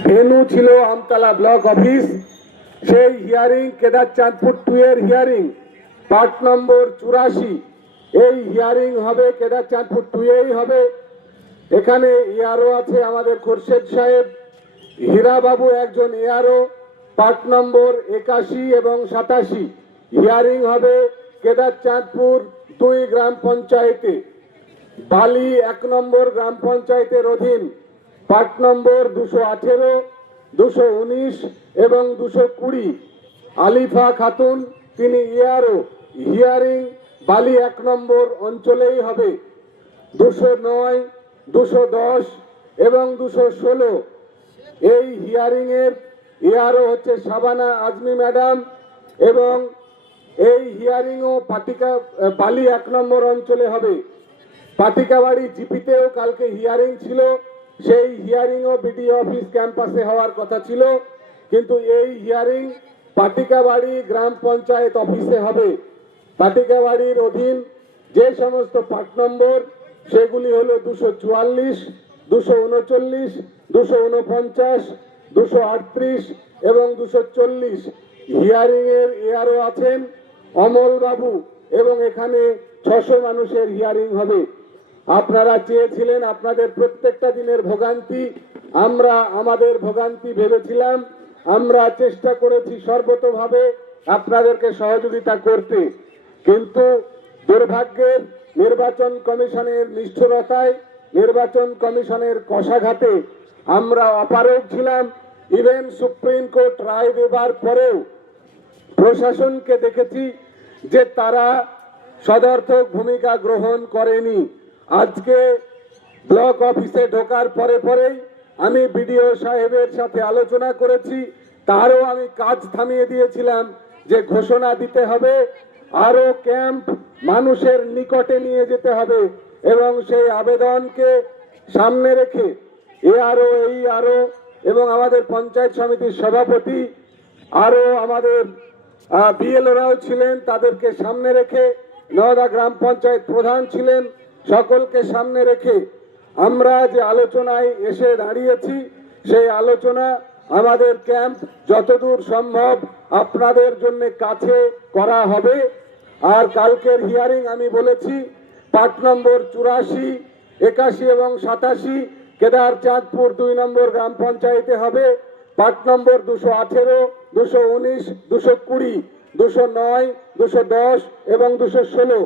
Venue ছিল Amtala block office. সেই hearing Kedarchandpur 2 এর হিয়ারিং পার্ট নম্বর 84। এই হিয়ারিং হবে কেদারচাঁদপুর 2 এই হবে। এখানে ইয়ারও আছে আমাদের খোরশেদ সাহেব, হীরাবাবু একজন ইয়ারও। পার্ট নম্বর 81 এবং 87 হিয়ারিং হবে কেদারচাঁদপুর 2 গ্রাম পঞ্চায়েতে, বালি 1 নম্বর গ্রাম পঞ্চায়েতের অধীন। পার্ট নম্বর 218, 219 এবং 220 আলিফা খাতুন, তিনি ইয়ারও। হিয়ারিং বালি 1 নম্বর অঞ্চলেই হবে। 209, 210 এবং 216 এই হিয়ারিং এর ইয়ারও হচ্ছে শাবানা আজমি ম্যাডাম। এবং এই হিয়ারিংও বালি 1 নম্বর অঞ্চলে হবে। পাটিকাবাড়ি জিপিতেও কালকে হিয়ারিং ছিল। সেই হিয়ারিংও বিডিও অফিস ক্যাম্পাসে হওয়ার কথা ছিল, কিন্তু এই হিয়ারিং পাটিকাবাড়ি গ্রাম পঞ্চায়েত অফিসে হবে। পাটিকাবাড়ির অধীন যে সমস্ত পার্ট নম্বর সেগুলি হলো 244, 239, 249, 238 এবং 240। হিয়ারিং এর এআরও আছেন অমল বাবু এবং এখানে 600 মানুষের হিয়ারিং হবে। আপনারা চেয়েছিলেন আপনাদের প্রত্যেকটা দিনের ভোগান্তি, আমরা আমাদের ভোগান্তি ভেবেছিলাম। আমরা চেষ্টা করেছি সর্বতোভাবে আপনাদেরকে সহযোগিতা করতে, কিন্তু দুর্ভাগ্যের নির্বাচন কমিশনের নিষ্ঠুরতায়, নির্বাচন কমিশনের কষাঘাতে আমরা অপারগ ছিলাম। ইভেন সুপ্রিম কোর্ট রায় দেবার পরেও প্রশাসনকে দেখেছি যে তারা সদর্থক ভূমিকা গ্রহণ করেনি। আজকে ব্লক অফিসে ঢোকার পরেই আমি বিডিও সাহেবের সাথে আলোচনা করেছি, তারও আমি কাজ থামিয়ে দিয়েছিলাম যে ঘোষণা দিতে হবে, আরো ক্যাম্প মানুষের নিকটে নিয়ে যেতে হবে এবং সেই আবেদনকে সামনে রেখে আরো এবং আমাদের পঞ্চায়েত সমিতির সভাপতি আরো আমাদের বিএলওরাও ছিলেন, তাদেরকে সামনে রেখে নওদা গ্রাম পঞ্চায়েত প্রধান ছিলেন, সকলকে সামনে রেখে আমরা যে আলোচনায় এসে দাঁড়িয়েছি, সেই আলোচনা আমাদের ক্যাম্প যতদূর সম্ভব আপনাদের জন্য কাছে করা হবে। আর কালকের হিয়ারিং আমি বলেছি পার্ট নম্বর 84, 81 এবং 87 কেদারচাঁদপুর 2 নম্বর গ্রাম পঞ্চায়েতে হবে। পার্ট নম্বর 218, 219, 220, 209, 210 এবং 216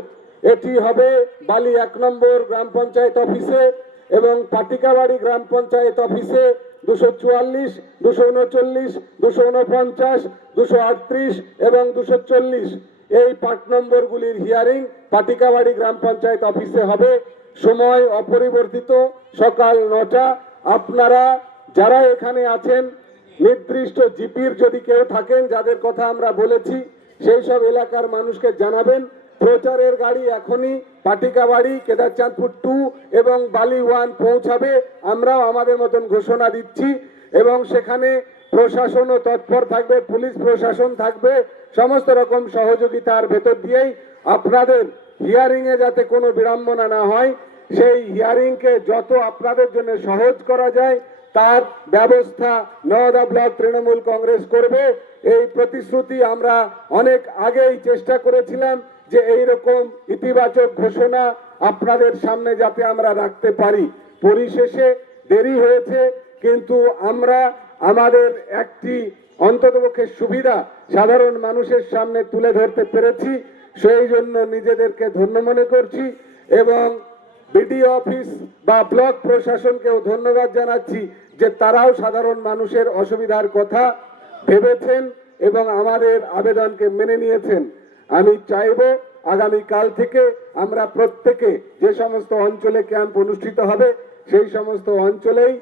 এটি হবে বালি 1 নম্বর গ্রাম পঞ্চায়েত অফিসে এবং পাটিকাবাড়ি গ্রাম পঞ্চায়েত অফিসে 244, 239, 249, 238 এবং 240 এই পার্ট নম্বরগুলির হিয়ারিং পাটিকাবাড়ি গ্রাম পঞ্চায়েত অফিসে হবে। সময় অপরিবর্তিত, সকাল 9টা। আপনারা যারা এখানে আছেন নির্দিষ্ট জিপির যদি কেউ থাকেন যাদের কথা আমরা বলেছি, সেই সব এলাকার মানুষকে জানাবেন। প্রচারের গাড়ি এখনই পাটিকাবাড়ি, কেদারচাঁদপুর 2 এবং বালি 1 পৌঁছাবে। আমরাও আমাদের মতন ঘোষণা দিচ্ছি এবং সেখানে প্রশাসনও তৎপর থাকবে, পুলিশ প্রশাসন থাকবে। সমস্ত রকম সহযোগিতার ভেতর দিয়েই আপনাদের হিয়ারিং এ যাতে কোনো বিড়ম্বনা না হয়, সেই হিয়ারিংকে যত আপনাদের জন্য সহজ করা যায় তার ব্যবস্থা নওদা ব্লক তৃণমূল কংগ্রেস করবে। এই প্রতিশ্রুতি আমরা অনেক আগেই চেষ্টা করেছিলাম যে এই রকম ইতিবাচক ঘোষণা আপনাদের সামনে যাতে আমরা রাখতে পারি। পরিশেষে দেরি হয়েছে, কিন্তু আমরা আমাদের একটি অন্ততপক্ষে সুবিধা সাধারণ মানুষের সামনে তুলে ধরতে পেরেছি, সেই জন্য নিজেদেরকে ধন্য মনে করছি এবং বিডিও অফিস বা ব্লক প্রশাসনকেও ধন্যবাদ জানাচ্ছি যে তারাও সাধারণ মানুষের অসুবিধার কথা ভেবেছেন এবং আমাদের আবেদনকে মেনে নিয়েছেন। আমি চাইব আগামী কাল থেকে আমরা প্রত্যেকে যে সমস্ত অঞ্চলে ক্যাম্প অনুষ্ঠিত হবে সেই সমস্ত অঞ্চলেই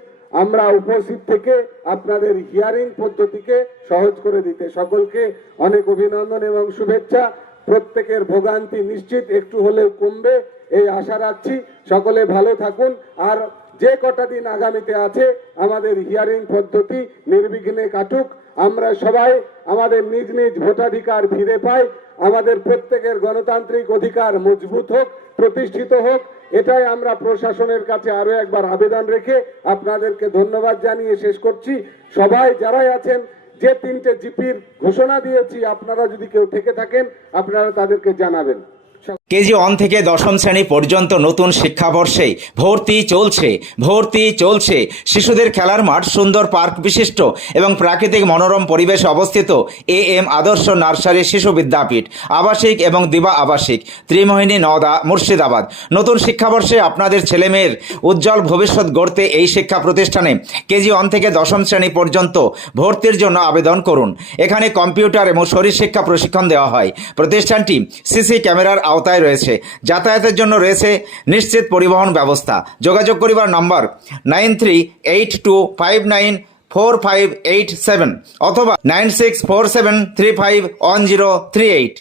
আমরা উপস্থিত থেকে আপনাদের হিয়ারিং পদ্ধতিকে সহজ করে দিতে সকলকে অনেক অভিনন্দন এবং শুভেচ্ছা। প্রত্যেকের ভোগান্তি নিশ্চিত একটু হলেও কমবে এই আশা রাখছি। সকলে ভালো থাকুন। আর যে কটা দিন আগামীতে আছে আমাদের হিয়ারিং পদ্ধতি নির্বিঘ্নে কাটুক, আমরা সবাই আমাদের নিজ নিজ ভোটাধিকার ফিরে পাই। আমাদের প্রত্যেকের গণতান্ত্রিক অধিকার মজবুত হোক, প্রতিষ্ঠিত হোক, এটাই আমরা প্রশাসনের কাছে আরো একবার আবেদন রেখে আপনাদেরকে ধন্যবাদ জানিয়ে শেষ করছি। সবাই যারাই আছেন, যে 3টে জিপির ঘোষণা দিয়েছি, আপনারা যদি কেউ থেকে থাকেন আপনারা তাদেরকে জানাবেন। কেজি 1 থেকে দশম শ্রেণী পর্যন্ত নতুন শিক্ষাবর্ষে ভর্তি চলছে। শিশুদের খেলার মাঠ, সুন্দর পার্ক বিশিষ্ট এবং প্রাকৃতিক মনোরম পরিবেশে অবস্থিত AM আদর্শ নার্সারি শিশু বিদ্যাপীঠ, আবাসিক এবং দিবা আবাসিক, ত্রিমোহিনী, নওদা, মুর্শিদাবাদ। নতুন শিক্ষাবর্ষে আপনাদের ছেলেমেয়ের উজ্জ্বল ভবিষ্যৎ গড়তে এই শিক্ষা প্রতিষ্ঠানে কেজি 1 থেকে দশম শ্রেণী পর্যন্ত ভর্তির জন্য আবেদন করুন। এখানে কম্পিউটার এবং শরীর শিক্ষা প্রশিক্ষণ দেওয়া হয়। প্রতিষ্ঠানটি সিসি ক্যামেরার আওতায় রয়েছে। যাতায়াতের জন্য রয়েছে নিশ্চিত পরিবহন ব্যবস্থা। যোগাযোগ করিবার নম্বর 9382594587 অথবা 9647351038।